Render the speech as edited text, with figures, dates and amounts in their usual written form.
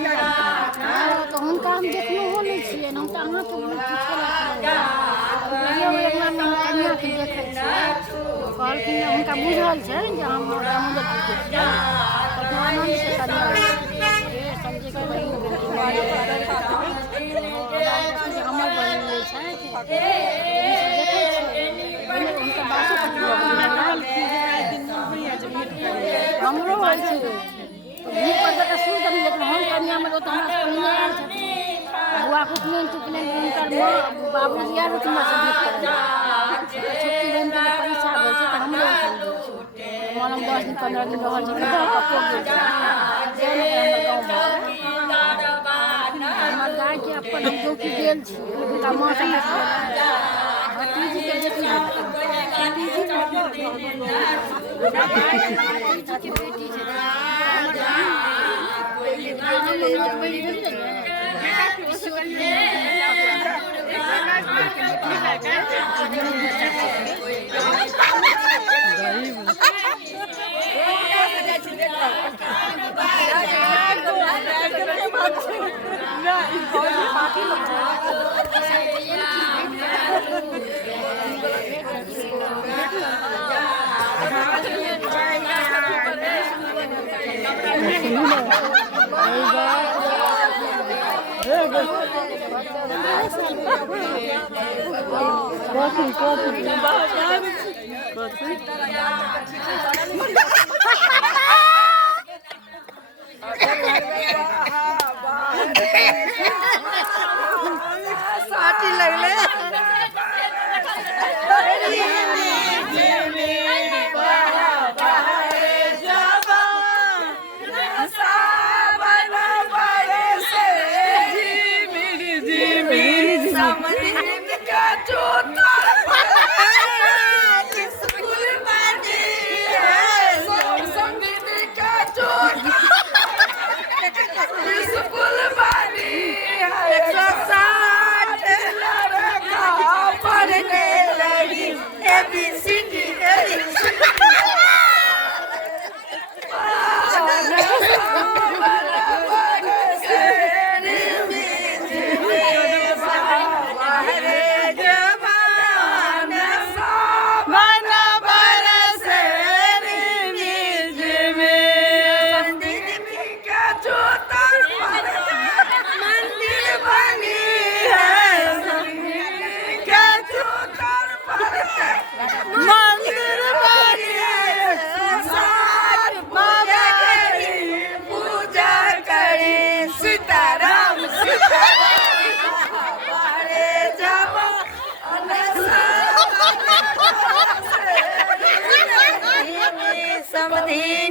तो हुनका हम देखलो नहीं छियै हम तऽ अहाँ के कन्या के देखै छियै कहलखिन हुनका बुझल छै जे हम दामोदर जी के छियै आनंद से कन्या संजय के बहिन हमर बहिन छै हुनका बासु हमरो होइ छै मुँह पर जगह सुन करी लेकिन हम कन्या में तो हमरा पहिने आयल छथिन बुआ उपनयन तुपनयन हुनकर बाबूजी आयल रहथिन हमरा से भेंट करय छोटकी बहिन के परीक्षा भेल छै तऽ हमरो मानम 10 दिन 15 दिन रहल छै हमर गाय के अपन हम जो की गेल छी हुनका माँ के भतीजी के बेटी बेटी छै साथी लगले समधी